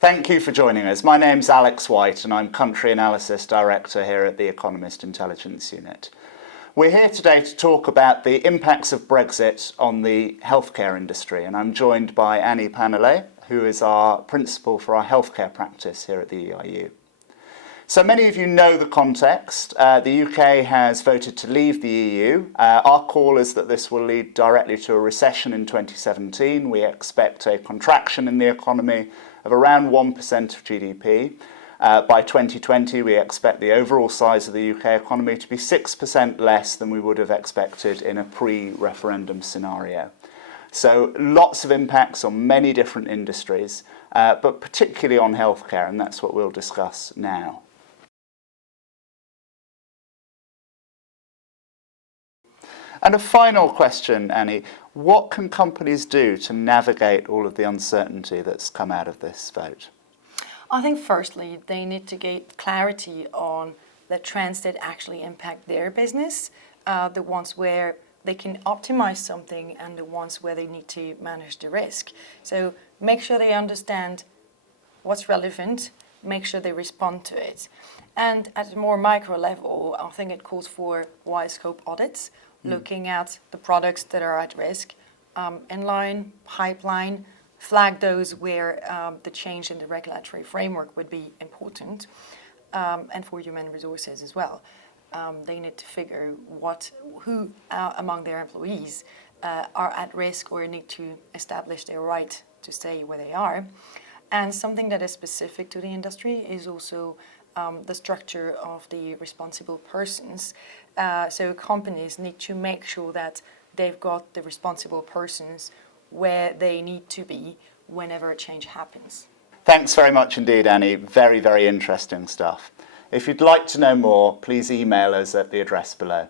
Thank you for joining us. My name's Alex White and I'm Country Analysis Director here at the Economist Intelligence Unit. We're here today to talk about the impacts of Brexit on the healthcare industry, and I'm joined by Annie Pannelay, who is our principal for our healthcare practice here at the EIU. So many of you know the context. The UK has voted to leave the EU. Our call is that this will lead directly to a recession in 2017. We expect a contraction in the economy of around 1% of GDP. By 2020, we expect the overall size of the UK economy to be 6% less than we would have expected in a pre-referendum scenario. So lots of impacts on many different industries, but particularly on healthcare, and that's what we'll discuss now. And a final question, Annie. What can companies do to navigate all of the uncertainty that's come out of this vote? I think firstly, they need to get clarity on the trends that actually impact their business, the ones where they can optimize something and the ones where they need to manage the risk. So make sure they understand what's relevant, make sure they respond to it. And at a more micro level, I think it calls for wide scope audits, looking at the products that are at risk, inline, pipeline, flag those where the change in the regulatory framework would be important, and for human resources as well. They need to figure who among their employees are at risk or need to establish their right to stay where they are. And something that is specific to the industry is also the structure of the responsible persons. So companies need to make sure that they've got the responsible persons where they need to be whenever a change happens. Thanks very much indeed, Annie. Very, very interesting stuff. If you'd like to know more, please email us at the address below.